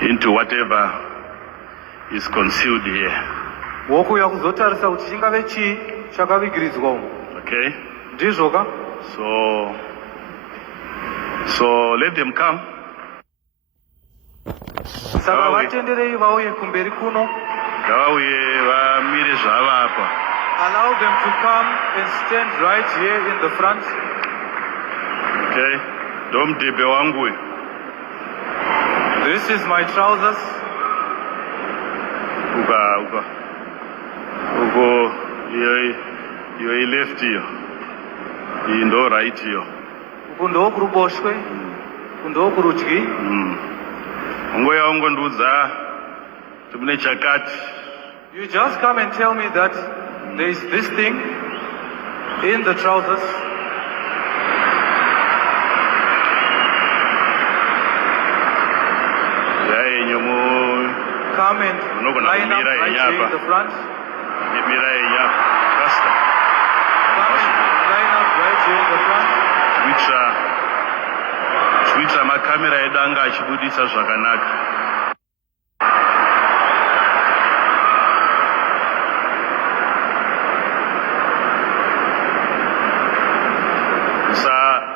into whatever is concealed here. wokuya kuzotarisa kuti chingave chii chakavigiridzwa umu. Okay? Ndizvo ka? So let them come. Saka vatenderei vauye kumberi kuno. Ngavauye vamire zvava apa. Allow them to come and stand right here in the front. Okay? Ndomudhebhe wangu uyu. This is my trousers. Uko iyo left iyo. Iyi ndo right iyo. Uku ndokuruboshwe. Uku ndokurudyi. Ungoya ungondiudza kuti mune chakati. You just come and tell me that there is this thing in the trousers. Come and line up right here in the front. Come and line up right here in the front. Kuitira makamera edu anga achibudisa zvakanaka.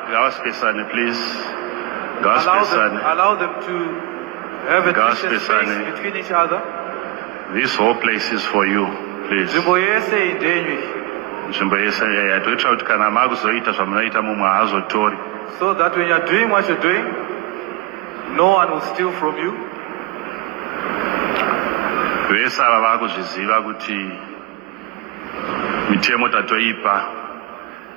Ngavaspesane please. Allow them to have a distance space between each other. This whole place is for you, please. Nzvimbo yese indenyu. Nzvimbo yese toitira kuti kana makuzoita zvamunoita mumwe haazotori. So that when you're doing what you're doing, no one will steal from you. Vese ava vakuzviziva kuti mitemo tatoipa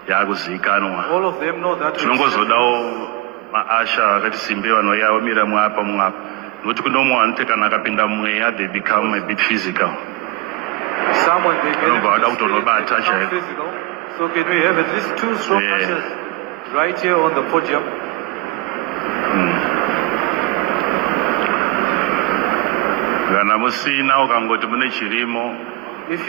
yakuzivikanwa. All of them know that. Tinongozodawo maasha vakati simbe vanouya vomira mwapa mwapa. Nokuti kune mumwe vanoti kana akapinda mumweya they become a bit physical. Someone they vada kutonobata chaiko. So can we have at least 2 strong touches right here on the podium? Kana musina ukangoti mune chirimo. If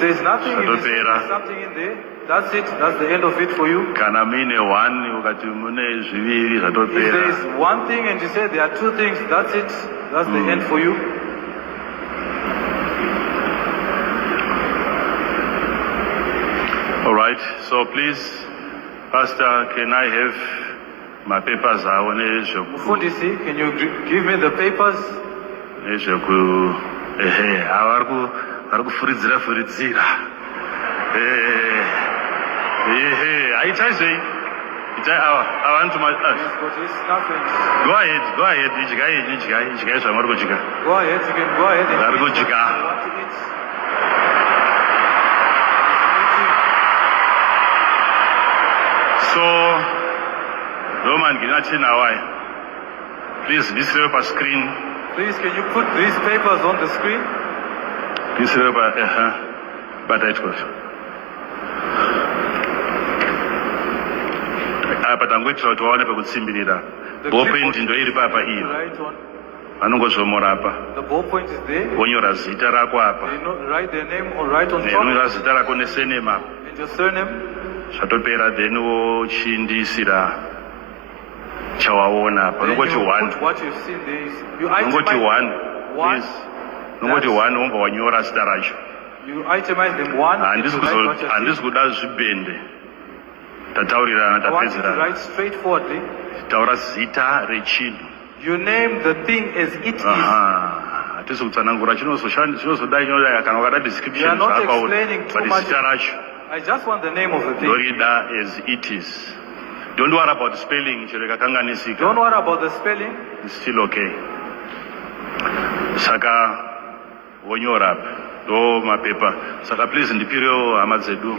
there's nothing, if there's something in there, that's it. That's the end of it for you. Kana mine one ukati mune zviviri zvatopera. If there is one thing and you say there are 2 things, that's it. That's the end for you. All right. So please, Pastor, can I have my papers? Mufundisi, can you give me the papers? Furidzira. I want to my. Go ahead. Go ahead, you can go ahead. So, Roman, please, this paper screen. Please, can you put these papers on the screen? This paper, but it was. But I'm going to try to kutsimbirira. Ballpoint ndoiri papa iyo. Vanongozomora apa. The ballpoint is there. Vonyora zita rako apa. They write their name or write on top. Vonyora zita rako nesurname apa. And your surname. Zvatopera then vochindisira chawaona apa. Nongoti one. What you've seen there is you nongoti one. One. Please. Nongoti one womba wanyora zita racho. You itemize them one. Handisi kuda zvibhende. Tataurirana tapedzerana. Write straightforwardly. Taura zita rechinhu. You name the thing as it is. Hatisi kutsanangura chinozodai kana wakada description zvakaona. But zita racho. I just want the name of the thing. Dorida as it is. Don't worry about the spelling. Don't worry about the spelling. It's still okay. Saka wonyora do mapepa. Saka please ndipiro hama dzedu.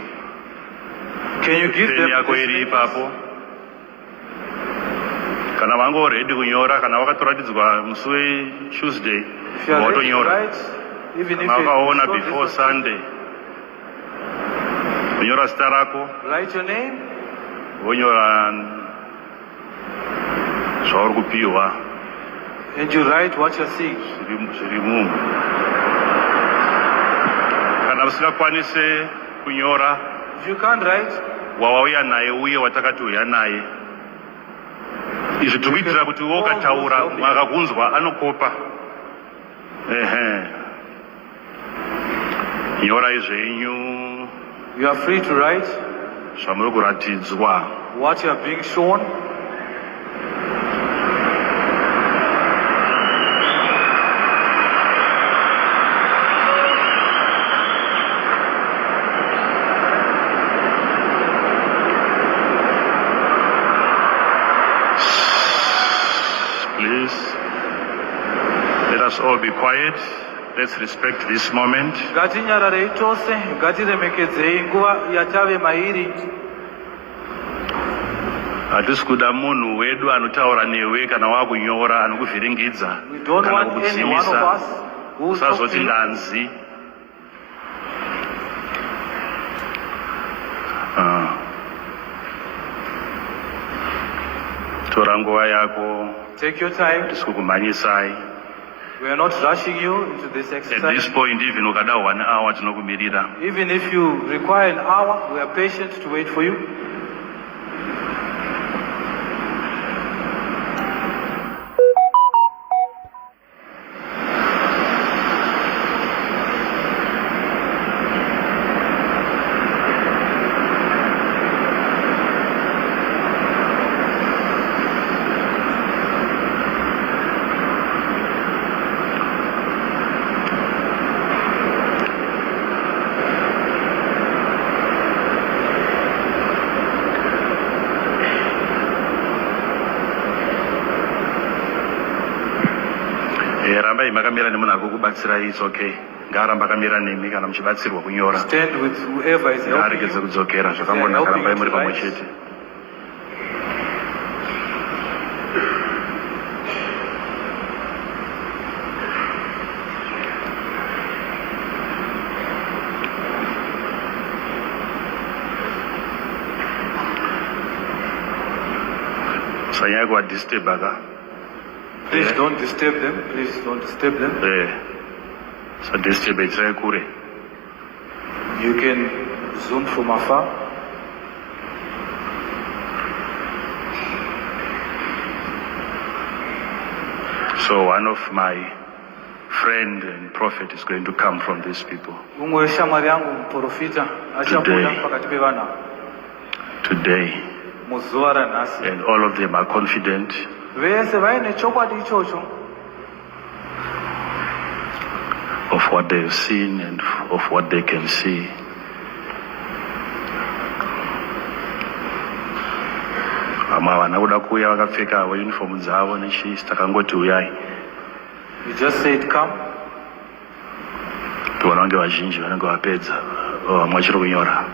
Can you give them yako iri ipapo? Kana vango ready kunyora kana wakatoratidzwa musi weTuesday wotonyora. Even if makaona before Sunday. Vonyora zita rako. Write your name. Vonyora zvauri kupiwa. And you write what you're seeing. Zviri mumu. Kana usingakwanise kunyora. If you can't write. Wawauya naye uye watakati uya naye. izvi tiri kuitira kuti wakataura mwakakunzwa anokopa. Nyorai zvenyu. You are free to write zvamuri kuratidzwa. what you are being shown. Please, let us all be quiet. Let's respect this moment. Ngatinyararei tose, ngatiremekedzei nguva yatave mairi. Hatisi kuda munhu wedu anotaura newe kana wakunyora anokuvhiringidza We don't kana want any one of kukudzimisa. us who is talking to Usazoti you. ndanzi. Tora nguva yako. Take your time. Hatisi kukumhanyisai. We are not rushing you into this At this exercise. point, even ukada 1 hour tinokumirira. Even if you require an hour, we are patient to wait for you. Rambai makamira nemunhu ari kukubatsirai, it's okay. Ngaaramba akamira nemi kana muchibatsirwa kunyora. Stand with whoever is helping Ngaaregedze you. kudzokera zvakangonaka, rambai muri pamwe chete. Musanyanya kuwadisturba ka. Please don't disturb them. Please don't disturb them. Sadisturbe itirai kure. You can zoom from afar. So one of my friend and prophet is going to come from these people Umwe weshamwari yangu muporofita achabuda pakati pevana today, muzuva ranhasi. and all of them are confident Vese vaine chokwadi ichocho of what they've seen and of what they can see. Vamwe havana kuda kuuya vakapfeka uniform dzavo nechisi, takangoti uyai. We just said come. Tiona kunge vazhinji vanenge vapedza, vamwe vachiri kunyora.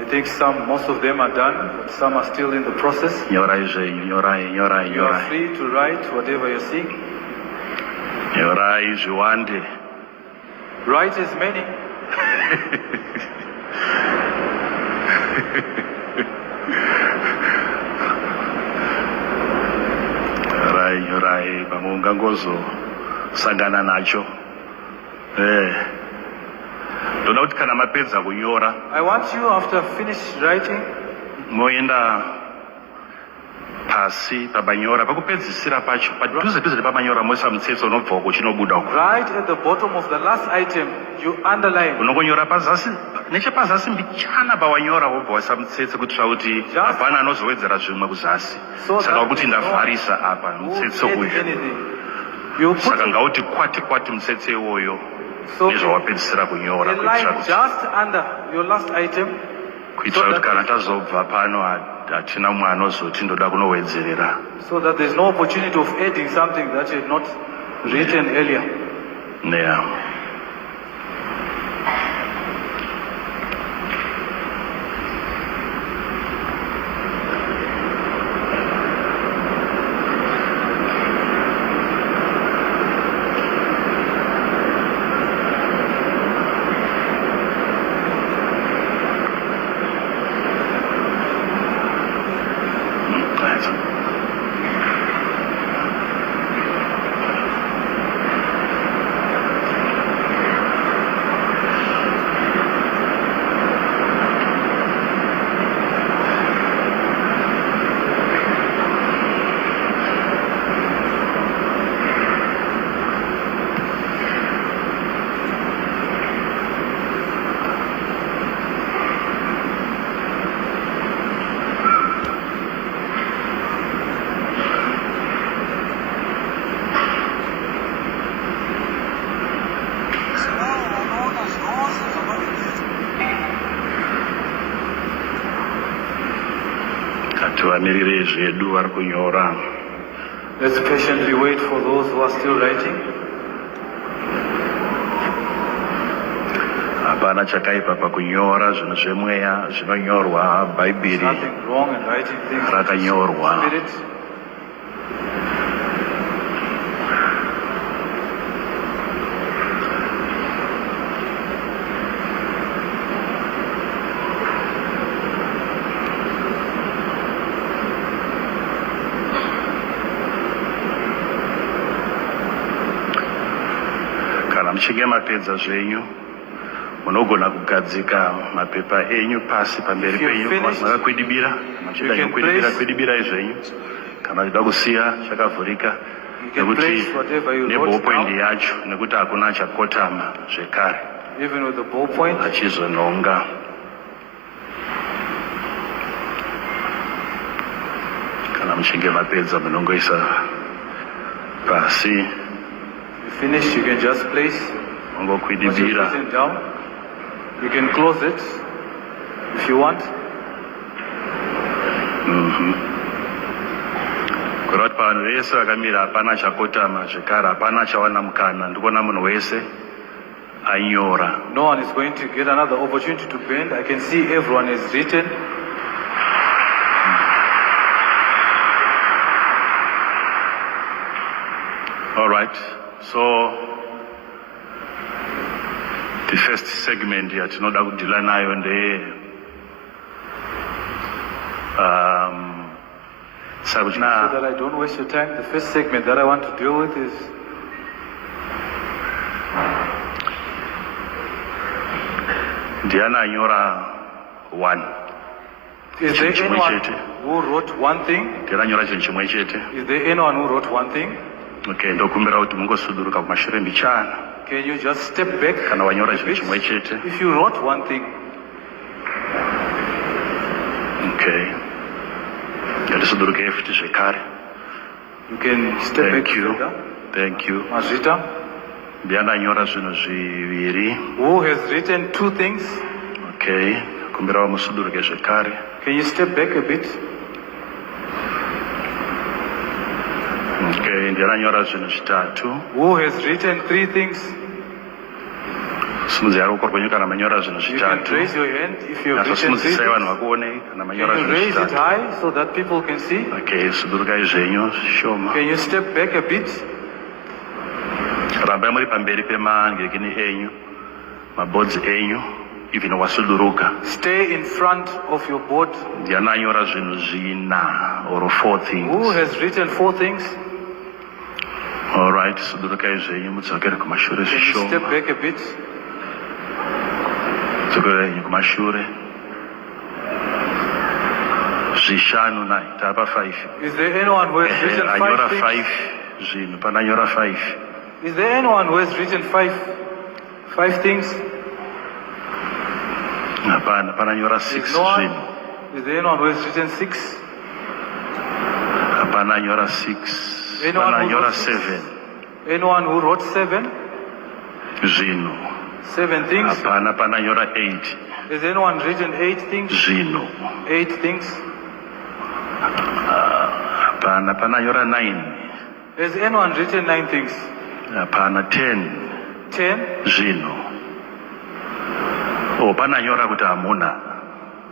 I think most of them are done, but some are still in the process. Nyorai zvenyu, nyorai, nyorai, You are nyorai. free to write whatever you're seeing. Nyorai zviwande. Write as many. Nyorai, nyorai, pamwe ungangozosangana nacho. Ndoda kuti kana mapedza kunyora, I want you, after finished writing, moenda pasi pabanyora, pakupedzisira pacho, padhuze nepamanyora moisa mutsetse unobva uko chinobuda uko. right at the bottom of the last item, you underline. Unongonyora pazasi, nechepazasi mbichana pawanyora wobva waisa mutsetse kuitira kuti hapana anozowedzera zvimwe kuzasi. So Saka that kuti no ndavharisa apa who mutsetse add uyu. anything. You put Saka ngauti kwati kwati mutsetse iwoyo so nezvawapedzisira kunyora a kuitira line kuti just under your last item, kuitira kuti kana tazobva pano hatina mumwe anozoti ndoda kunowedzerera. so that there's no opportunity of adding something that you had not written earlier. Yeah. tivamirire zvedu vari kunyora. Let's patiently wait for those who are still writing. Hapana chakaipa pakunyora zvinhu zvemweya zvinonyorwa. There's Bhaibheri nothing wrong in writing things. rakanyorwa. Spirit. Kana muchinge mapedza zvenyu munogona kugadzika mapepa enyu pasi pamberi If you're penyu finished, makakwidibira. Muchida you can kukwidibirai zvenyu. Kana uchida kusiya chakavhurika You can place whatever you wrote neballpoint down, yacho nekuti hakuna achakotama zvekare even with the ballpoint. achizononga. Kana muchinge mapedza munongoisa pasi You finish, you can just place what you've mongokwidibira. written down. You can close it if you want. Kurati pavanhu vese vakamira hapana chakotama zvekare, hapana chawana mukana. Ndikuona munhu wese anyora. No one is going to get another opportunity to bend. I can see everyone is written. All right, so the first segment yatinoda kudhila nayo ndeye So that I don't waste your time, the first segment that I want to deal with is ndiani anyora 1? is there Chimwe anyone chete. who wrote one thing? Ndiani anyora chinhu chimwe chete? Is there anyone who wrote one thing? Okay, ndokumbira kuti mungosuduruka kumashure mbichana Can you just step back? kana wanyora a chinhu bit? chimwe chete. If you wrote one thing, Okay, ngatisuduruke futi zvekare. you can step Thank back you. further. Thank you. Mazvita, Ndiani anyora zvinhu zviviri? who has written two things? Okay, kumbira vamusuduruke zvekare. Can you step back a bit? Okay, ndiani anyora zvinhu zvitatu? Who has written three things? Simudzai ruoko rwenyu kana manyora zvinhu You can zvitatu. raise your hand if you have written three Nasosimudzisai vanhu things. vakuonei kana manyora Can you zvinhu raise it zvitatu. high so that people can see? Okay, sudurukai zvenyu zvishoma. Can you step back a bit? Rambai muri pamberi pemangekini enyu, mabhodzi enyu, even wasuduruka. Stay in front of your board. Ndiani anyora zvinhu zvina or 4 Who things? has written four things? All right, sudurukai zvenyu mudzokere kumashure Can you step zvishoma. back a bit? Dzokerai kumashure. Zvishanu nai, tapa 5. Is there anyone who has written Anyora five 5 things? zvinhu, pana anyora 5. Is there anyone who has written five things? Hapana, pana anyora 6 Is no one? zvinhu. Is there anyone who has written six? Hapana anyora 6. Anyone Pana who anyora wrote six? 7 Anyone who wrote seven? zvinhu. Seven things? Hapana, pana anyora 8 Has anyone written eight things? zvinhu. 8 things? Hapana, pana anyora 9. Has anyone written 9 things? Hapana, 10 10? zvinhu. Oh, pana anyora kuti hamuna.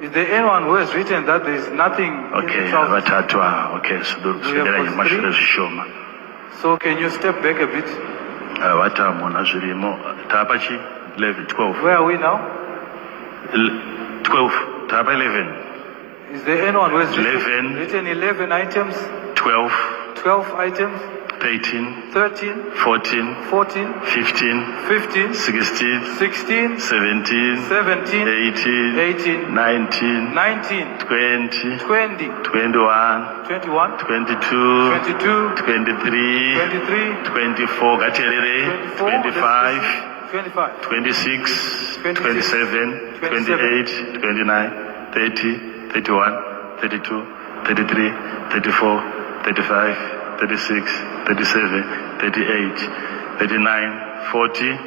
Is there anyone who has written that there is nothing in Okay, the south? vatatu. Okay, sudurukai got kumashure three. zvishoma. So can you step back a bit? Vati hamuna zvirimo. Tapa chi? 11, 12. Where are we now? 12. Tapa 11. Is there anyone who has 11. written 11 items? 12. 12 items? 13. 13? 14. 14? 15. 15? 16. 16? 17. 17? 18. 18? 19. 19? 20. 20? 21. 21? 22. 22? 23. 23? 24. Gaterere. 24? 25. 25? 26, 26, 27, 28, 29, 30, 31, 32, 33, 34, 35, 36, 37, 38, 39, 40,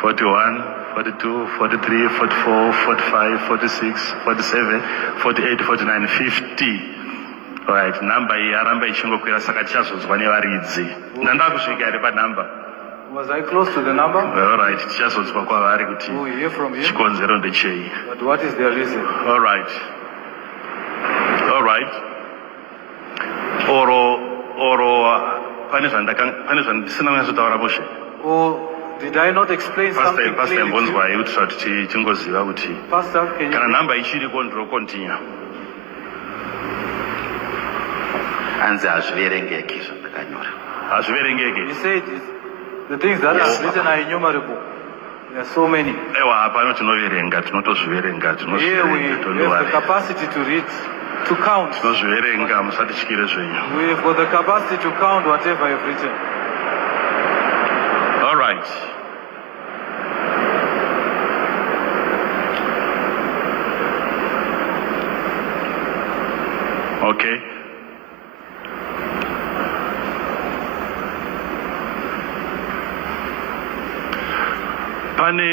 41, 42, 43, 44, 45, 46, 47, 48, 49, 50. Right, number iyi aramba ichingokwira saka tichazonzwa nevaridzi. Nandakusvika here panumber. Was I close to the number? All right, tichazonzwa kwavari kuti We hear from him. chikonzero ndechei. But what is their reason? All right. Oro pane zvandisina kunyazotaura mushe. Or did I not explain something Pastor clearly to you? mbonzwai kuitira kuti tingoziva kuti Pastor, can kana you? namba ichiriko ndinokontinya. Hanzi hazviverengeki zvandakanyora. Hazviverengeki. He said the things that are written are innumerable. There are so many. Ewa hapano tinoverenga, tinotozviverenga, Here we have the capacity to read, to count. tinozviverenga musati tyire zvenyu. We have got the capacity to count whatever I have written. All right. Okay. Pane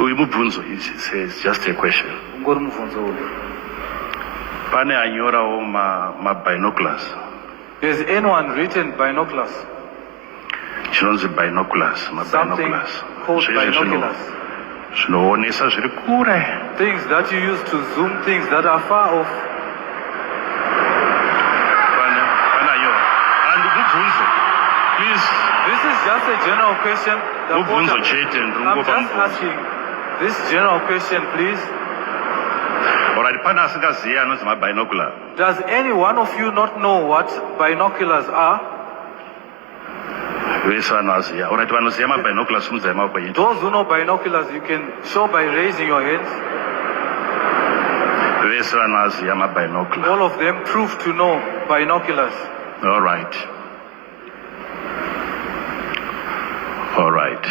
uyu mubvunzo is just a question. Ungori mubvunzo uyu. Pane anyorawo mabinoculars. Has anyone written binoculars? Chinonzi binoculars, Something mabinoculars. called binoculars. Zvinoonesa zviri kure. Things that you use to zoom things that are far off. Pane anyora. And mubvunzo. Please. This is just a general question. The Mubvunzo porter- chete I'm ndingopa just mubvunzo. asking this general question, please. Alright, pane asingazivi anonzi mabinocular. Does any one of you not know what binoculars are? Vese vanoziva. Alright, vanoziva mabinoculars simudzai maoko yenyu. Those who know binoculars, you can show by raising your hands. Vese vanoziva mabinocular. All of them prove to know binoculars. Alright. Alright.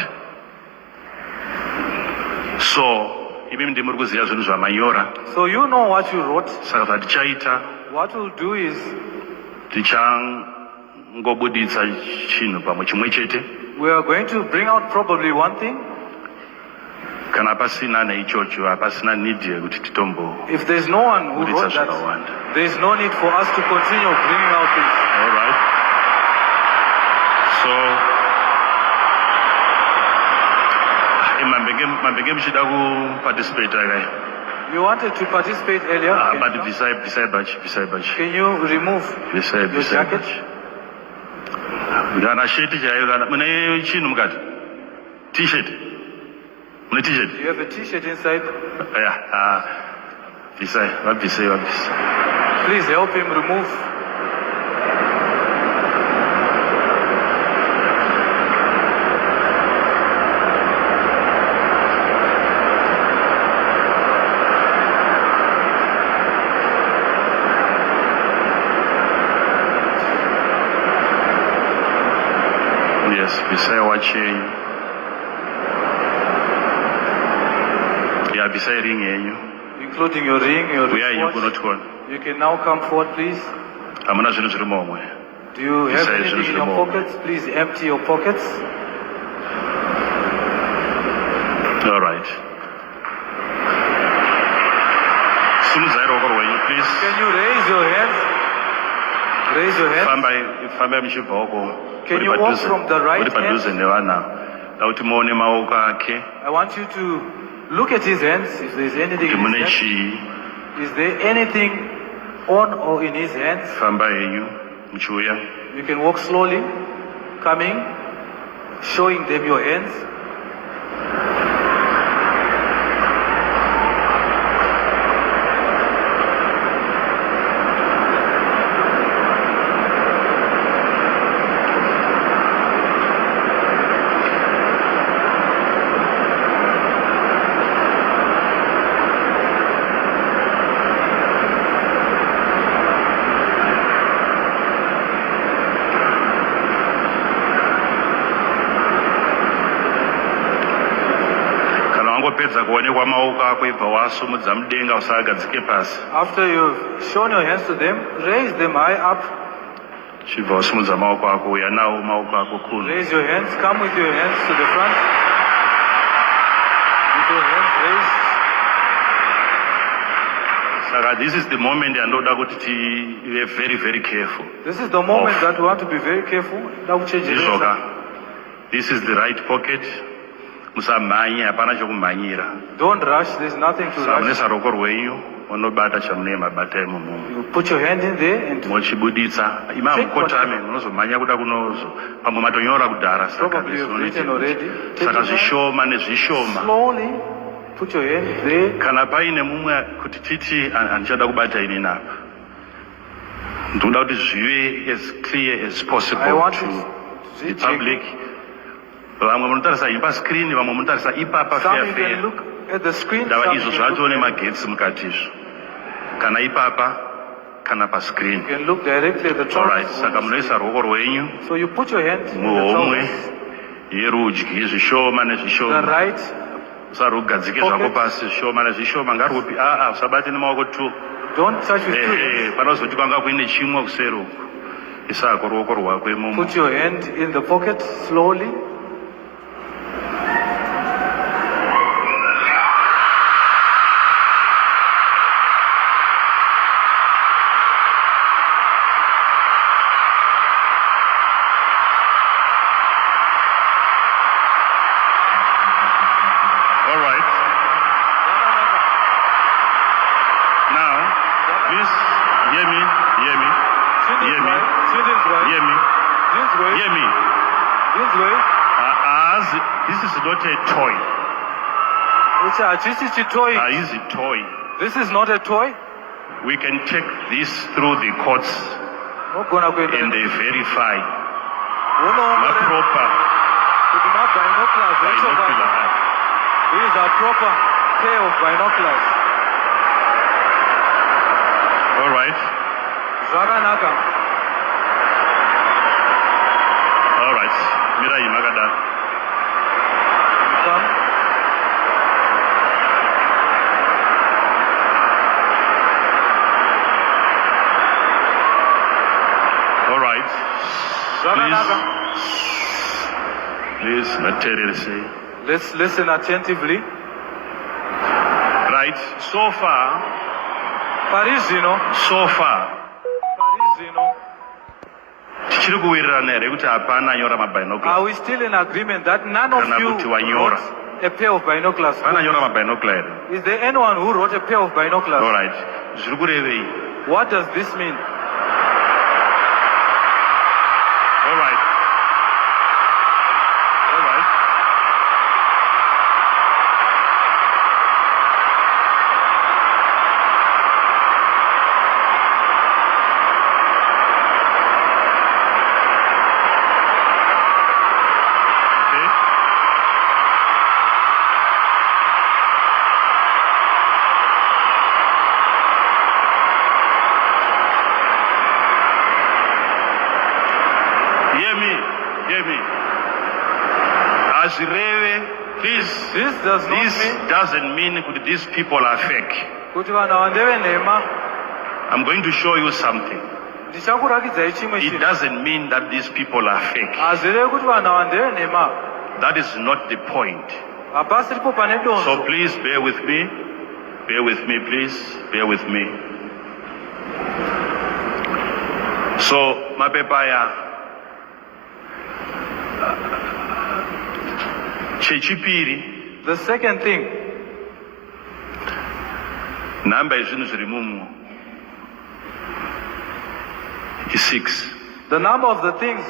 So, imi ndimuri kuziva zvinhu zvamanyora. So you know what you wrote. Saka zvatichaita What we'll do is tichangobuditsa chinhu pamwe chimwe chete. we are going to bring out probably one thing. Kana pasina neichocho hapasina need yekuti titombo. If there's no one who Buditsa wrote that, zvakawanda. there's no need for us to continue bringing out things. Alright. So, mambenge muchida kuparticipate kai. You wanted to participate earlier. Can But you not? visai bachi. Can you remove Visai your jacket? bachi. Kana sheti chaiyo kana mune chinhu mukati. T-shirt. Mune t-shirt. You have a t-shirt inside. Yeah. Visai. Please help him remove. Yes, visai watching. Yeah, visai ring yenyu. Including your ring, your Where are you wristwatch. kunotwona? You can now come forward, please. Hamuna zvinhu zviri momwe. Do you have Besides anything in your your mobile. pockets? Please empty your pockets. All right. Simudzai ruoko rwenyu, please. Can you raise your hands? Raise your hands. Fambai muchibva uko. Can you walk from the right Uri padhuze hand? nevana. Kuti muone maoko ake. I want you to look at his hands. If there's anything Kuti in mune his hands. chii. Is there anything on or in his hands? Fambai henyu muchiuya. You can walk slowly, coming, showing them your hands. Wapedza kuonekwa maoko ako ibva wasumudza mudenga usagadzike pasi. After you've shown your hands to them, raise them high up. chibva wasimudza maoko ako uya nawo maoko ako kuno. Raise your hands. Come with your hands to the front. With your hands raised. Saka this is the moment yandoda kuti tive very very careful. This is the moment that we want to be very careful. Izvoka. This is the right pocket. Musamhanye, hapana chokumhanyira. Don't rush. There's nothing to rush. Munesa ruoko rwenyu unobata chamunenge mabata imomo. You put your hand in there and Mochibuditsa. Ima mukotame munozomhanya kuda kunozo. Pamwe matonyora kudhara saka probably you've written already. Take saka your hand. zvishoma nezvishoma. Slowly put your hand there. Kana paine mumwe kuti titi andichada kubata ini napa. Ndoda kuti zvive as clear as I possible want to to the public. Vamwe munotarisa ipa screen, vamwe munotarisa ipapa Some fair you fair. can look at the screen. Ndava Some izvo you can zvacho look nemagetsi mukatizvo. Kana ipapa kana pascreen. You can look directly at the Alright, trousers. saka munoisa ruoko rwenyu So you put your hand in the muhomwe trousers. yerudyi zvishoma The nezvishoma. right. Usarugadzike zvako Pocket. pasi zvishoma nezvishoma ngarupi usabate nemaoko tu. Don't touch with two hands. Panozoti kwanga kuine chimwe kuseri uku. Isako ruoko rwako imomo. Put your hand in the pocket slowly. All right. Now, please hear me. Hear me. Chin is Hear me. right. Chin is right. Hear me. This way. Hear me. This way. As this is not a toy. It's a toy. Is a toy. This is not a toy. We can take this through the courts and they verify proper binoculars. binocular eye. These are proper pair of binoculars. All right. Zvakanaka. All right. Mirai Magada. Come. All right. Zvakanaka. Please, material say. Let's listen attentively. Right. So far, Parizino. tichiri kuwirirana here kuti hapana anyora mabinocular. Are we still in agreement that none of Kana you kuti wanyora. wrote a pair of binoculars? Hapana anyora mabinocular here. Is there anyone who wrote a pair of binoculars? All right. Zviri kurevei. What does this mean? All right. All right. Okay. Hear me. Hear me. Azireve, please. This does not This mean doesn't mean that these people are fake. kuti vanhu vandeve nhema. I'm going to show you something. Ndichakuratidzai chimwe It chinhu. doesn't mean that these people are fake. Hazvirevi kuti vanhu ava ndeve nhema. That is not the point. Hapasiripo pane So donzo. please bear with me. Bear with me, please. Bear with me. So, mapepaya. Chechipiri. The second thing, Namba izvinhu zviri mumo. Is 6. the number of the things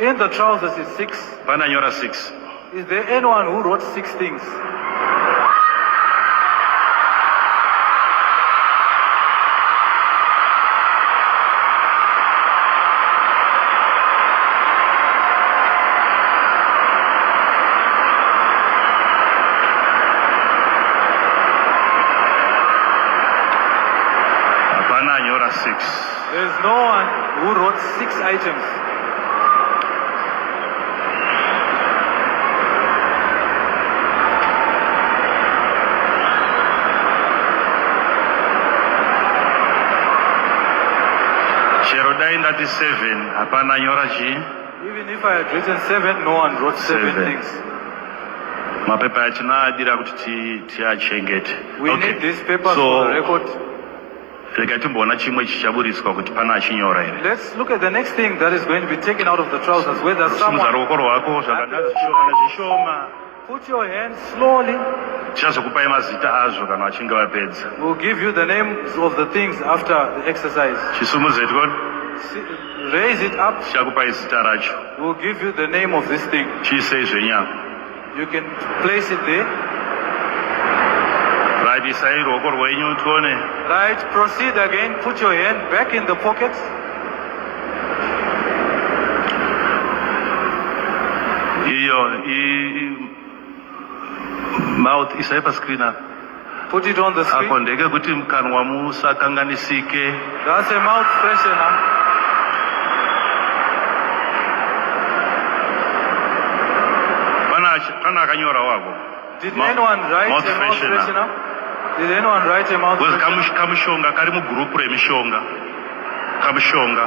in the trousers is 6. Pananyora 6. Is there anyone who wrote 6 things? Pananyora 6. There is no one who wrote 6 items. Chero dai dai ndati 7 hapana nyora chii. Even if I had written 7, no one wrote 7 7. things. Mapepa atinadira kuti tiachengete. We need these papers for the record. Rega timboona chimwe chichaburiswa kuti pana achinyora here. Let's look at the next thing that is going to be taken out of the trousers, whether Simudza someone... ruoko rwako zvakanaka zvishoma nezvishoma. Put your hand slowly. Tichazokupai mazita azvo kana vachinge vapedza. We'll give you the names of the things after the exercise. Chisumudze tikoni. Raise it up. Tichakupai zita racho. We'll give you the name of this thing. Chiisei zvenyama. You can place it there. Right, isai ruoko rwenyu tuone. Right, proceed again. Put your hand back in the pocket. Iyo mouth isai pascreen apa. Put it on the screen. Ako ndeke kuti mukanwa musakanganisike. That's a mouth freshener. Pana akanyora wako. Did anyone write mouth a mouth freshener. freshener? Did anyone write a mouth freshener? Kamushonga kari mugrupu remishonga. Kamushonga.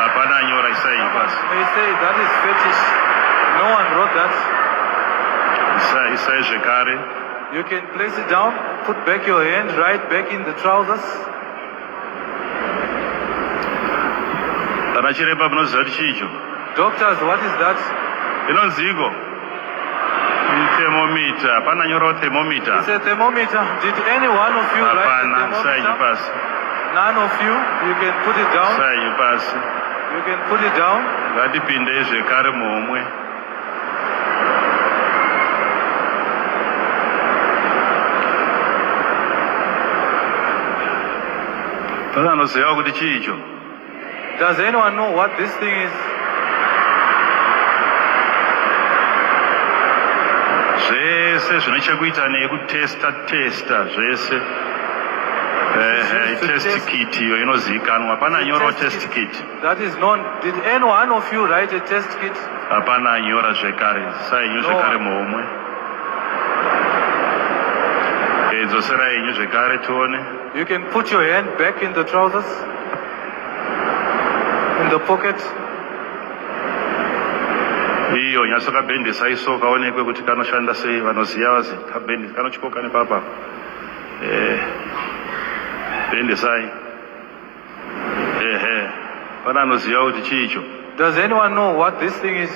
Hapana anyora isai basi. They say that is fetish. No one wrote that. Isai zvekare. You can place it down, put back your hand right back in the trousers. Pana chiremba munoziva kuti chicho. Doctors, what is that? Inonziko. Thermometer. Pana nyora thermometer. It's a thermometer. Did any one of you write Hapana a isai thermometer? pasi. None of you. You can put it down. Isai pasi. You can put it down. Ngatipinde zvekare momwe. Pana anoziva kuti chicho. Does anyone know what this thing is? Zvese zvine chekuita nekutesta zvese. Test kit iyo inozivikanwa. Hapana nyora test kit. That is known. Did any one of you write a test kit? Hapana nyora zvekare. Sai nyu zvekare momwe. Dzosera yenyu zvekare tuone. You can put your hand back in the trousers, in the pocket. Iyo nyasokabhendesa iso kaonekwe kuti kanoshanda sei. Vanoziva vazi kabhendesa kanochikoka nepapa. Bhendesai. Pana anoziva kuti chicho. Does anyone know what this thing is?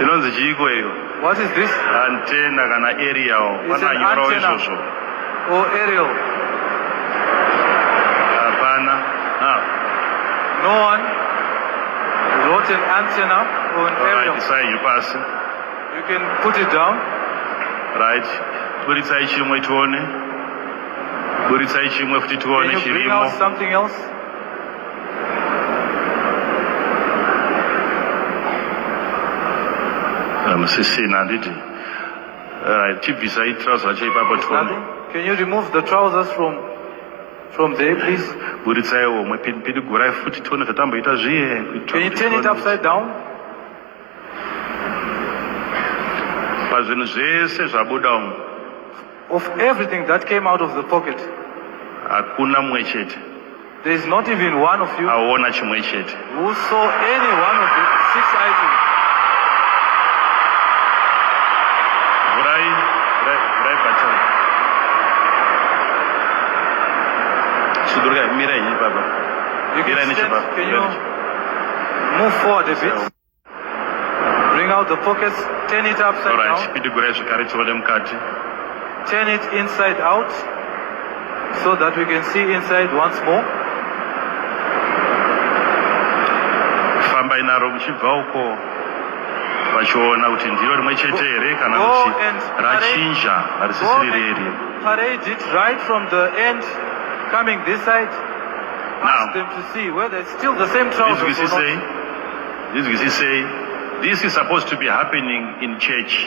Inonzi chiiko iyo. What is this? Antenna kana aerial. It's Pana an nyorawo antenna. izvozvo. Or aerial? Hapana. No one wrote an antenna or an aerial. Right, isai pasi. You can put it down. Right. Buritsai chimwe tuone. Buritsai chimwe futi tuone Can you bring chirimo. out something else? Musisina handiti. Right, chibvisai trouser chaipapo tuone. Nothing? Can you remove the trousers from there, please? Buritsai omwe pidigurai futi tuone zvatamboita zviye. Can you turn it upside down? Pazvinhu zvese zvabuda umu. Of everything that came out of the pocket, Hakuna mumwe chete. there is not even one of you Aona chimwe chete. who saw any one of the 6 items. Vurai button. Sudurukai, mirai ini baba. You Mirai can ini stand, cepat. can you move forward a bit? Bring out the pockets, turn it upside Alright, down, pidigurai zvekare tione mukati. turn it inside out so that we can see inside once more. Fambai naro muchibva uko. Vachiona kuti ndiro rimwe chete here kana Go kuti and rachinja Go harisisiri reri. and parade it right from the end, coming this side. Ask Now, them to see whether it's still the same trousers or not. This is supposed to be happening in church.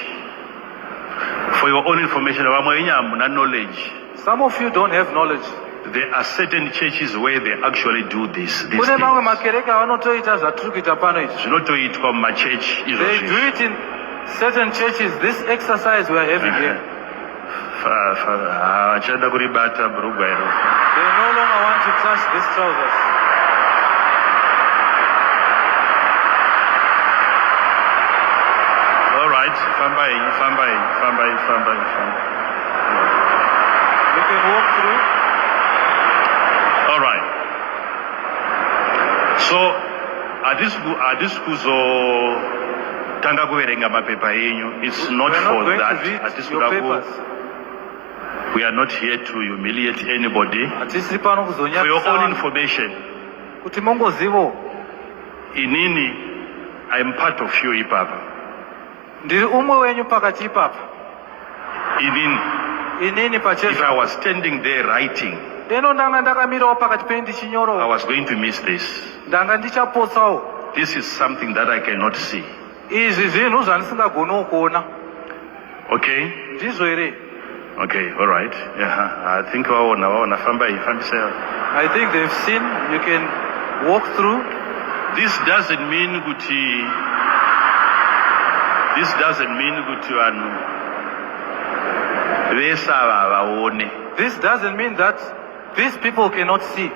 For your own information, vamwe venyu hamuna knowledge. Some of you don't have knowledge. There are certain churches where they actually do this. These Kune mamwe things. makereke avanotoita zvatiri kuita pano izvi. Zvinotoitwa mumachechi They do izvozvi. it in certain churches. This exercise we are having here. achada kuribata bhurugwa iro. They no longer want to touch these trousers. All right, fambai. You can walk through. All right. So, hadisi kuzotanga kuverenga mapepa enyu. It's not We're not for going that. to read Hadisi your kuda papers. we are not here to humiliate anybody. Hatisi pano For your kuzonyadzisa own vanhu. information, Kuti mongozivo, inini, I am part of you ipapa. ndiri umwe wenyu pakati ipapa. Inini, Inini if pachezo. I was standing there writing, Deno ndanga ndakamirawo pakati I pendichinyoro. was going to miss this. Ndanga ndichapotsawo. This is something that I cannot see. Izvi zvinhu zvandisingagoni kuona. Okay? Ndizvo here. Okay, all right. Yeah, I think vaona fambisai. I think they've seen. You can walk through. This doesn't mean kuti vanhu vese ava vaone. This doesn't mean that these people cannot see.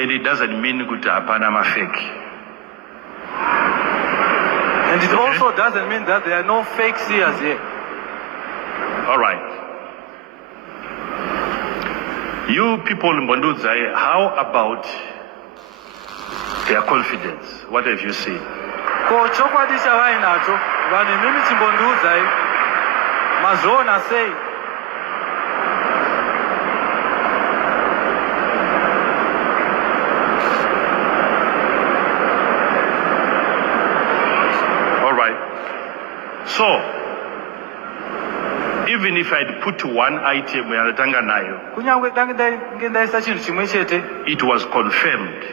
And it doesn't mean kuti hapana mafeki. And it also doesn't mean that there are no fake seers here. All right. You people in Bondudzai, how about their confidence? What have you seen? Ko chokwadi chavainacho vanhu imimi chimbondiudzai mazviona sei? All right. So, even if I'd put one item yanatanga nayo, Kunyangwe dange ndaisa chinhu chimwe chete. it was confirmed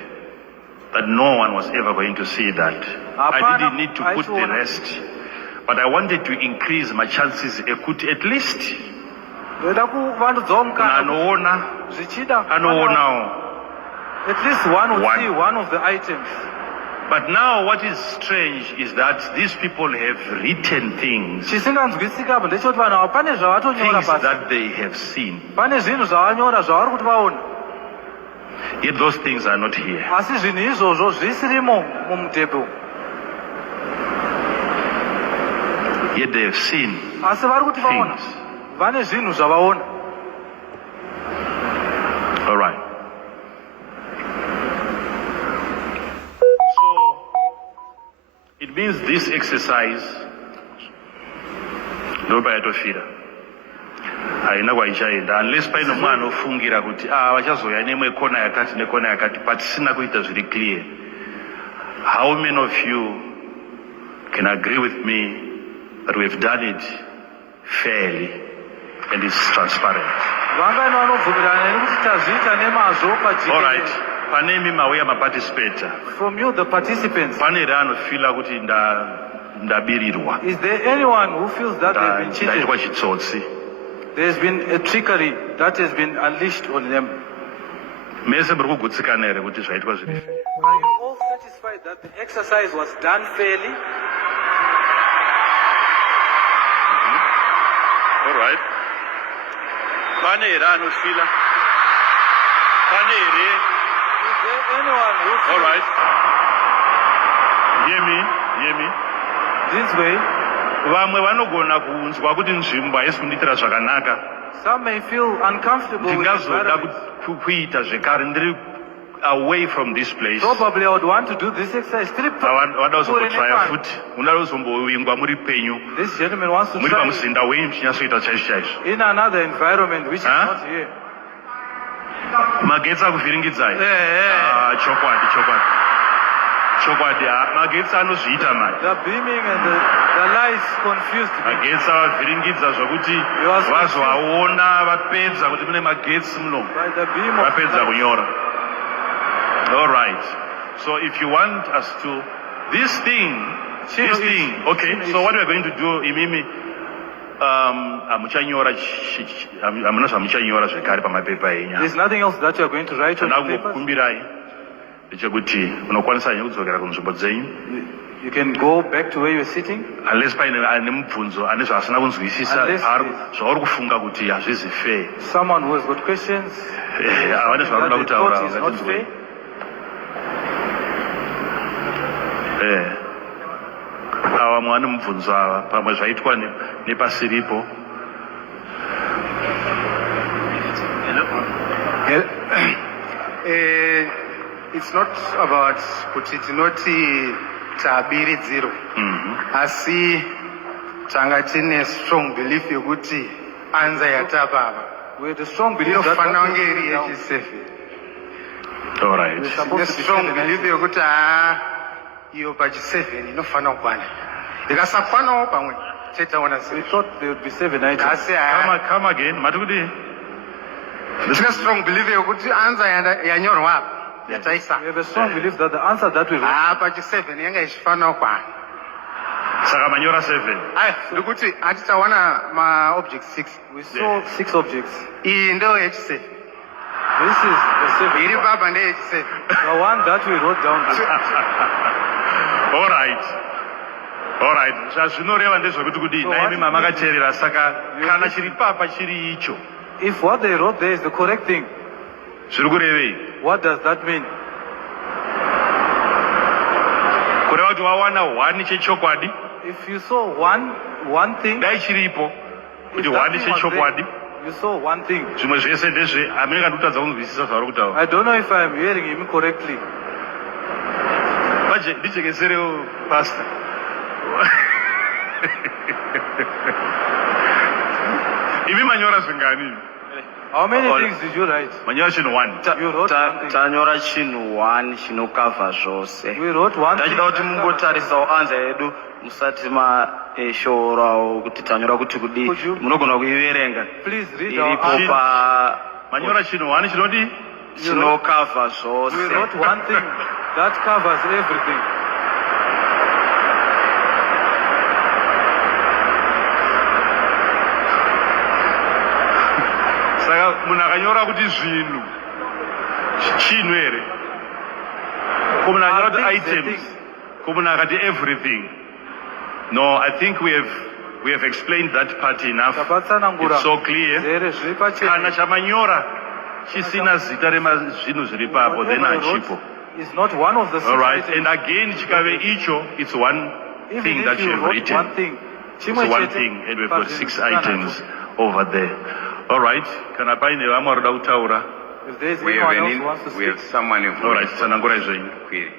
that no one was ever going to see that. I didn't need to put the rest, but I wanted to increase my chances ekuti at least Ndoda kuvandudzawo mukana anoona zvichida. anoonawo. At least one would One. see one of the items. But now what is strange is that these people have written things Chisinganzwisikapo ndechekuti vanhu ava pane zvavatonyora pasi. that they have seen, Pane zvinhu zvavanyora zvavari kuti vaona. yet those things are not here. Asi zvinhu izvozvo zvisirimo mumutepfe. Yet they have seen Asi vari kuti vaona. things. Vane zvinhu zvavaona. All right. So it means this exercise ndoba yatofira haina kwaichaenda unless paine mumwe anofungira kuti vachazoya nemwe kona yakati nekona yakati patisina kuita zviri clear. How many of you can agree with me that we've done it fairly and it's transparent? Vangani vanobvumirana neni kuti tazviita nemazvo All pajekerere. right. Pane imi mauya maparticipata. From you, the participants, Pane here anofila kuti ndabirirwa. is there anyone who feels that they've been cheated? Ndaitwa chitsotsi. There's been a trickery that has been unleashed on them. Mese muri kugutsikana here kuti zvaitwa zviri fair. Are you all satisfied that the exercise was done fairly? All right. Pane here anofila. Pane here. Is there anyone who feels All right. Hear me. this way? Vamwe vanogona kunzwa kuti nzvimbo haisi kundiitira zvakanaka. Some may feel uncomfortable with the Ndingazoda environment. kuita zvekare ndiri away from this place. Probably I would want to do this exercize. Vada kuzombotraya futi. Munoda kuzombovingwa muri penyu. This gentleman wants to Muri try pamuzinda wenyu muchinyatsoita chaizvo chaizvo. in another environment which is Huh? not here. Magetsi akuvhiringidzai. Yeah. Chokwadi magetsi anozviita mari. The beaming and the lights confused me. Magetsi avavhiringidza zvokuti was vazoaona vapedza kuti mune magetsi muno By the beam of vapedza light. kunyora. All right. So if you want us to this thing, okay. So what we are going to do, imimi, hamuchanyora hamuna zvamuchanyora zvekare pamapepa enya. There's nothing else that you are going to write on Tinoda the papers. kungokumbirai ndechekuti unokwanisa hanya kudzokera kunzvimbo dzenyu You can go back to where you're sitting. unless paine ane mubvunzo ane zvaasina kunzwisisa Unless zvauri kufunga kuti hazvizi fair. Someone who has got questions. Vane zvavari kuda that the kutaura court is not ngatinzwe. fair. Ava vamwe vane mubvunzo ava pamwe zvaitwa nepasiripo. It's not about kuti tinoti tabiridziro asi tanga tine strong belief yekuti anza yatapava We had a strong belief that inofanira kunge what iri we now- yechi7 All right. we're supposed to be strong 7, belief yekuti iyo pachi7 inofanira kukwana ikasakwanawo pamwe chetaona We thought there would be 7 items. asi Come again. Mati kuti tine strong belief yekuti anza yanyorwa apa yataisa We have a strong belief that the answer that we wrote, pachi7 yanga ichifanira kukwana saka manyora 7. ndikuti hatitawana maobject 6 we saw 6 objects. iyi ndo yechi7 This is the 7th iri one. baba ndeyechi7 The one that we wrote down. All right. Zvazvinoreva ndezvekuti kudii So naimi what- mamakateerera saka kana chiri papa chiri icho If what they wrote there is the correct thing, zviri kurevei what does that mean? kureva kuti wawana 1 chechokwadi If you saw one thing, dai chiripo if kuti that 1 thing was chechokwadi there, you saw one thing. zvimwe zvese ndezve hamene kandikutadza kunzwisisa zvauri kutaura. I don't know if I'm hearing him correctly. Ndijekeserewo pastor. Imi manyora zvingani? How many things did you write? Manyora chinhu 1. You wrote one thing. tanyora chinhu 1 chinokavha zvose. We wrote one thing. Tachida kuti mungotarisawo anza yedu musati mashorawo kuti tanyora kuti kudii. Could you- Munogona kuiverenga Please read our iripo answer. pa Manyora chinhu 1 chinodi? chinokavha We zvose. wrote one thing that covers everything. Saka munhu akanyora kuti zvinhu chinhu here. Ko munhu akanyora kuti Things, the items. things. Ko munhu akati everything. No, I think we have explained that part enough. Tabatsanangura. It's so clear. Zere zviri pachena. Kana chamanyora chisina zita remazvinhu zviri papo then Whatever I hachipo. wrote is not one of the 6 All right, items. and again chikave icho, it's one Even thing if that you you have wrote written. one thing, It's chimwe one chete, thing, and we've got pazvinhu 6 zvisina items nacho. over there. All right, kana paine vamwe vari kuda kutaura. If there is We have, anyone else who wants to we have speak, someone who All right, tsanangurai zvenyu. query.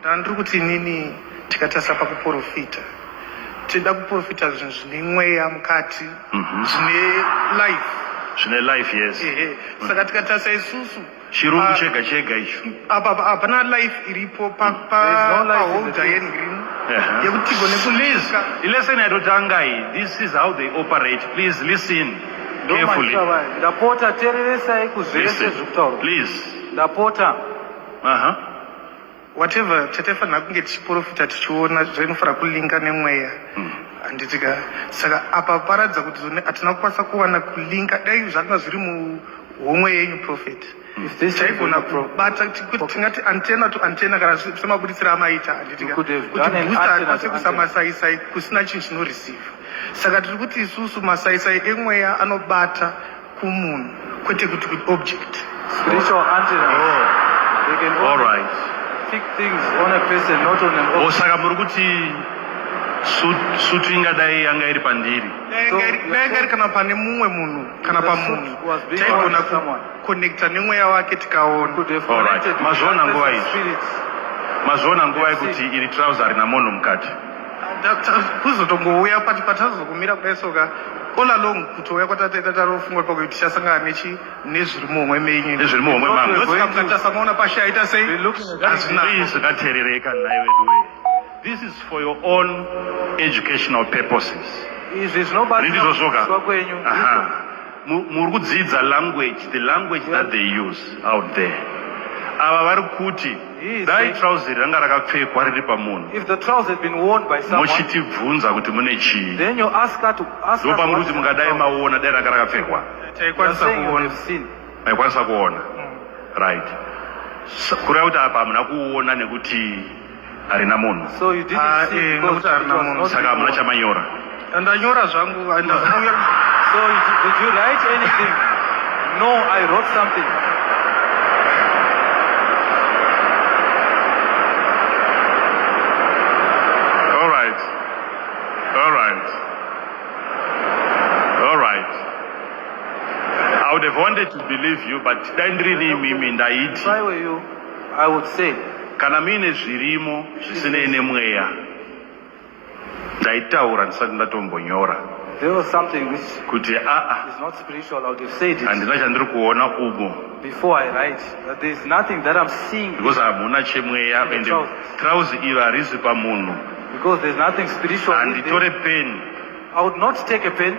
ndandiri kuti inini tikatarisa pakuprofita tinoda kuprofita zvinhu zvine mweya mukati zvine life Zvine life, yes. saka tikatarisa isusu Chirungu chega chega icho. apa hapana life iripo There is no life in the paholder thing. yenhimu Uh-huh. yekuti tigone Please, kulisa ilesson yatotanga iyi, this is how they operate. Please listen carefully. ndomaitava ndapota tereresai kuzvese Listen, zviri kutaurwa. please. Ndapota Uh-huh. whatever chatifanira kunge tichiprofita tichiona zvainofanira kulinga nemweya handitika saka apa paradza kuti hatina kukwanisa kuwana kulinga dai zvanga zviri muhomwe yenyu profet if this is taigona kubata tingati antena to antena kana semabuditsiro amaita handitika You could have kuti done an booster antenna akwanise to kuisa antenna. masaisai kusina chinhu chinoreceive saka tiri kuti isusu masaisai emweya anobata kumunhu kwete kuti object spiritual antennas, they can All only right. pick things on a person, not on an object. Saka muri kuti sutu ingadai yanga iri pandiri. dai nga iri kana pane mumwe munhu kana The pamunhu suit was being taigona worn by someone. kukonekta nemweya wake tikaona Could have All right. connected Mazvona with nguva the izvi. spirits. Mazoona nguva yekuti iri trouser rina munhu mukati. kuzotongouya patazokumira kudai soka all along kutouya kwatataita tarofunga pakuti tichasangana nezviri muhomwe menyu Nezviri muhomwe mangu. ndosaka mukatasamuona pashaita sei We're looking at that. hazvina Please ngateerereka nai wedu we. This is for your own educational purposes. Izvi zvinobatsira Rindizo zvoka. kudzidziswa kwenyu. Aha. Muri kudzidza language, the language that they use out there. Ava vari kuti He is dai saying- trouser ranga rakapfekwa riri pamunhu. If the trouser had been worn by someone, Muchitibvunza kuti mune chii. then you ask her to ask us Ndopamuri what kuti is mungadai the trouser. maona dai ranga rakapfekwa. You are taikwanisa saying you kuona have seen. Maikwanisa kuona. Right. kureva kuti apa hamuna kuona nekuti harina munhu, So you didn't see eh, because nokuti it harina was munhu. not saka hamuna before. chamanyora. ndanyora zvangu So did you write anything? No, I wrote something. All right. All right. All right. I would have wanted to believe you, but dandrini mimi ndaiti If I were you, I would say, kana muine zvirimo zvisinei nemweya ndaitaura ndisati ndatombonyora there was something which kuti is not spiritual. I would have said it handina chandiri kuona umo before I write. That there is nothing that I'm seeing because hamuna chemweya ende trauzi iro harizi pamunhu. because there's nothing spiritual in Handitore there. peni I would not take a pen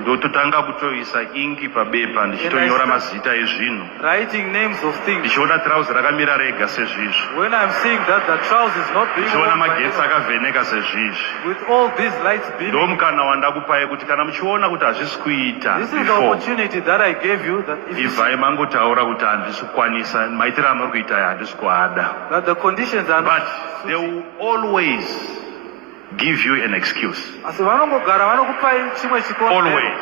ndototanga kutoisa ingi pabepa ndichitonyora mazita ezvinhu writing names of things. ndichiona trauzi rakamira rega sezvizvi, When I'm seeing that the trousers is not being ndichiona worn by magetsi anyone, akavheneka sezvizvi, with all these lights beaming, ndomukana wandakupai kuti kana muchiona kuti hazvisi kuita this is the before, opportunity that I gave you, that if you see ibvai mangotaura kuti handisi kukwanisa, maitiro amuri kuita aya handisi kuada, that the conditions are but not they will always give you an excuse. asi vanongogara vanokupai chimwe chikonzero, Always.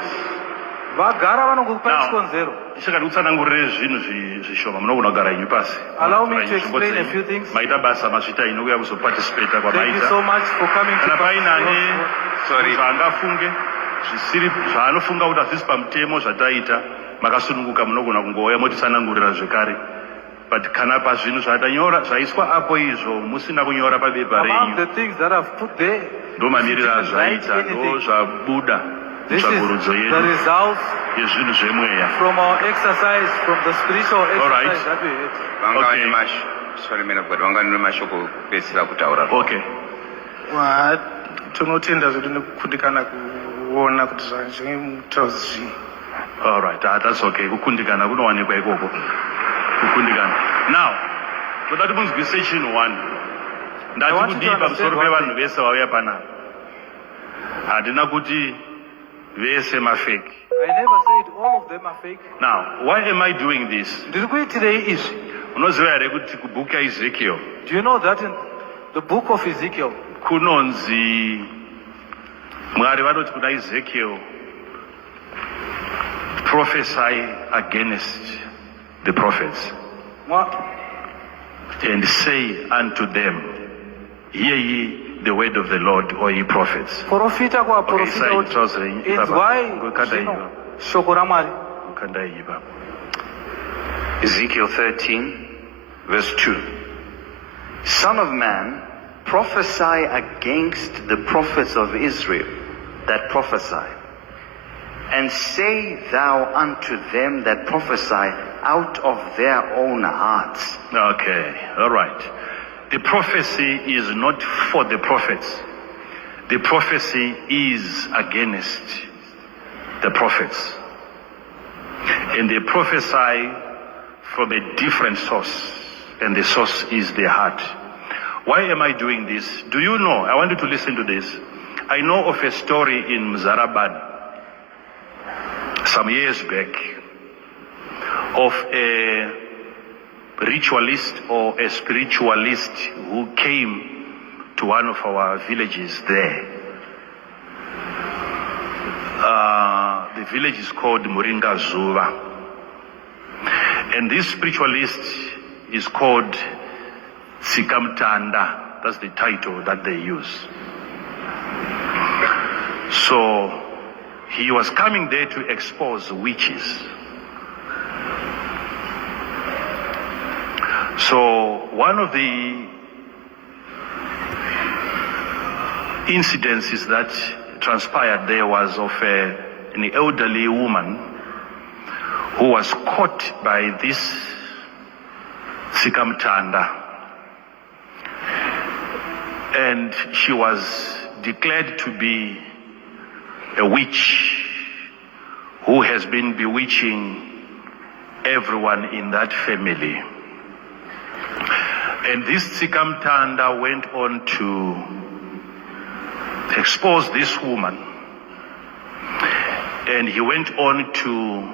vagara vanongokupai Now, chikonzero. ndichaka ndikutsanangurire zvinhu zvishoma munogona kugara inyu pasi. Allow me to Nzvimbo explain a dzenyu. few things. Maita basa masvita inokuya kuzoparticipata Thank you kwamaita. so much for coming to Kana painane Sorry. zvaangafunge zvisiri zvaanofunga kuti hazvisi pamutemo zvataita, makasununguka munogona kungouya motitsanangurira zvekare. But kana pazvinhu zvatanyora zvaiswa apo izvo musina kunyora pabepa among the renyu, things that I've put there. ndo mamiriro if you didn't write azvaita, ndo anything, zvabuda this is mutsvakurudzo the yedu results yezvinhu zvemweya. from our exercise, from the spiritual exercise right. that we had. vanga Okay. vane sorry man of God, vanga vane mashoko kupedzisira kutaura. Okay. tinotenda zvedu nekukundikana kuona kuti zvemutauzi All right, that's okay. Kukundikana kunowanikwa ikoko. Kukundikana. Now, toda kuti munzwise chinhu one. Ndati want you to kudipa understand musoro one pevanhu vese vauya panapa. Handina kuti vese mafeki. I never said all of them are fake. Now, why am I doing this? Ndiri kuitirei izvi. Unoziva here kuti kubhuku yaEzekiel Do you know that in the book of Ezekiel, kunonzi Mwari vanoti kuna Ezekiel, prophesy against the prophets and say unto them, hear ye the word of the Lord, or ye prophets. profita kwa profita Sai kuti trouser inzwai ngokanda zvino iva. shoko raMwari. Ukanda iva. Ezekiel 13, verse 2. Son of man, prophesy against the prophets of Israel that prophesy, and say thou unto them that prophesy out of their own hearts. Okay, all right. The prophecy is not for the prophets. The prophecy is against the prophets. And they prophesy from a different source, and the source is their heart. Why am I doing this? Do you know, I want you to listen to this. I know of a story in Mzarabad some years back of a ritualist or a spiritualist who came to one of our villages there. The village is called Muringa Zuva. And this spiritualist is called Sikamtanda. That's the title that they use. So he was coming there to expose witches. So one of the incidences that transpired there was of an elderly woman who was caught by this Sikamtanda. And she was declared to be a witch who has been bewitching everyone in that family. And this Sikamtanda went on to expose this woman, and he went on to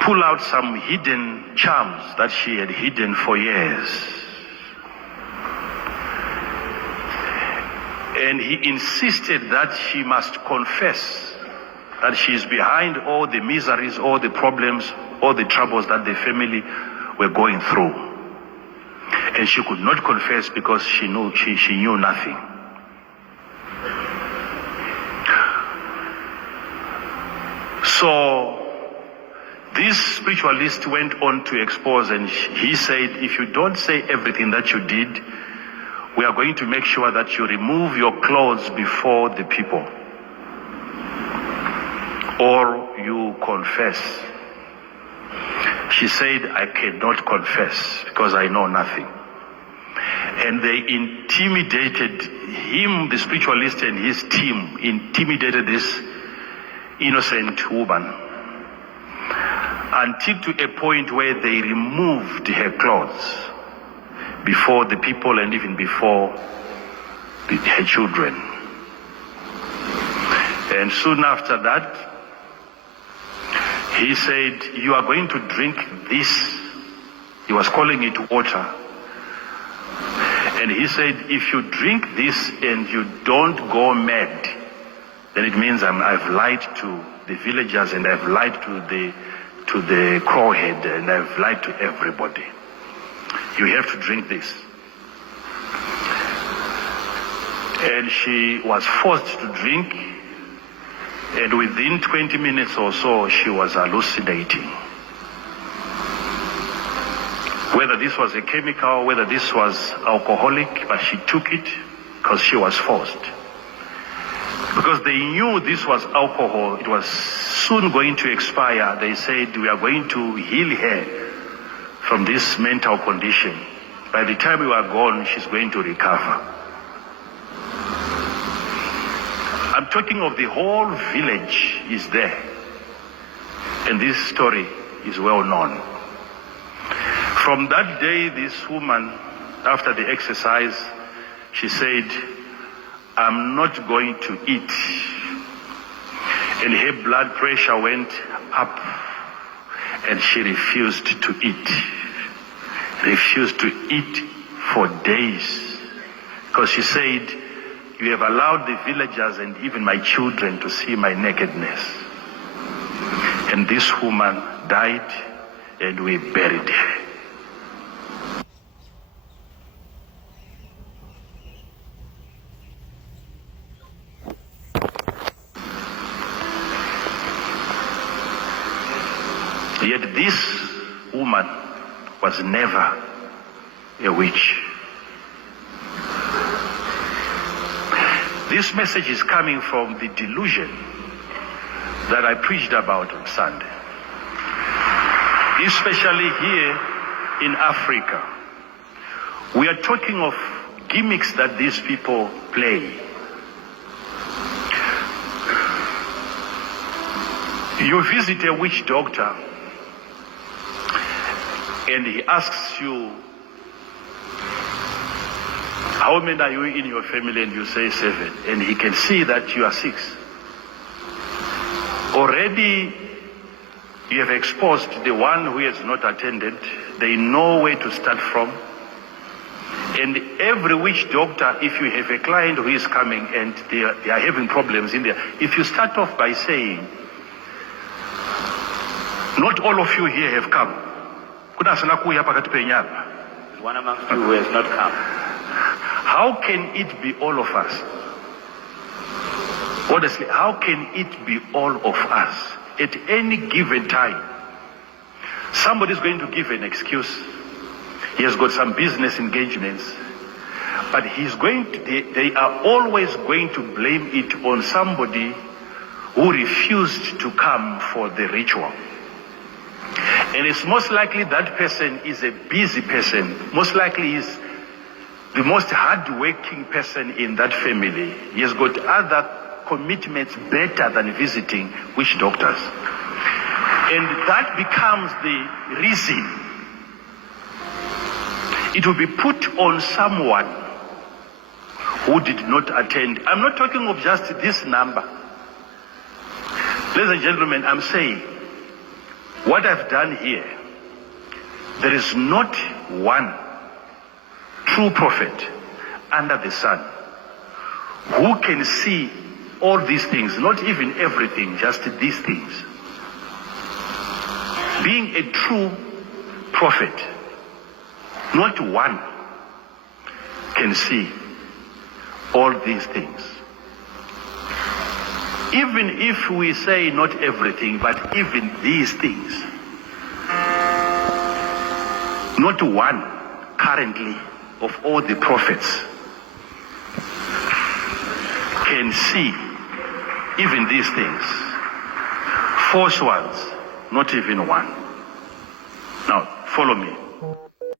pull out some hidden charms that she had hidden for years. And he insisted that she must confess that she is behind all the miseries, all the problems, all the troubles that the family were going through. And she could not confess because she knew nothing. So this spiritualist went on to expose, and he said, if you don't say everything that you did, we are going to make sure that you remove your clothes before the people, or you confess. She said, I cannot confess because I know nothing. And they intimidated him, the spiritualist, and his team intimidated this innocent woman until to a point where they removed her clothes before the people and even before her children. And soon after that, he said, you are going to drink this. He was calling it water. And he said, if you drink this and you don't go mad, then it means I've lied to the villagers, and I've lied to the crowhead, and I've lied to everybody. You have to drink this. And she was forced to drink, and within 20 minutes or so, she was hallucinating. Whether this was a chemical, whether this was alcoholic, but she took it because she was forced. Because they knew this was alcohol, it was soon going to expire. They said, we are going to heal her from this mental condition. By the time we are gone, she's going to recover. I'm talking of the whole village is there. And this story is well known. From that day, this woman, after the exercise, she said, I'm not going to eat. And her blood pressure went up, and she refused to eat. Refused to eat for days. Because she said, you have allowed the villagers and even my children to see my nakedness. And this woman died, and we buried her. Yet this woman was never a witch. This message is coming from the delusion that I preached about on Sunday. Especially here in Africa. We are talking of gimmicks that these people play. You visit a witch doctor, and he asks you, how many are you in your family? And you say 7. And he can see that you are 6. Already you have exposed the one who has not attended. They know where to start from. And every witch doctor, if you have a client who is coming and they are having problems in there, if you start off by saying, not all of you here have come. One amongst you who has not come. How can it be all of us? Honestly, how can it be all of us at any given time? Somebody is going to give an excuse. He has got some business engagements, but they are always going to blame it on somebody who refused to come for the ritual. And it's most likely that person is a busy person. Most likely is the most hard-working person in that family. He has got other commitments better than visiting witch doctors. And that becomes the reason. It will be put on someone who did not attend. I'm not talking of just this number. Ladies and gentlemen, I'm saying What I've done here, there is not one true prophet under the sun who can see all these things, not even everything, just these things. Being a true prophet, not one can see all these things. Even if we say not everything, but even these things, not one currently of all the prophets can see even these things. False ones, not even one. Now, follow me.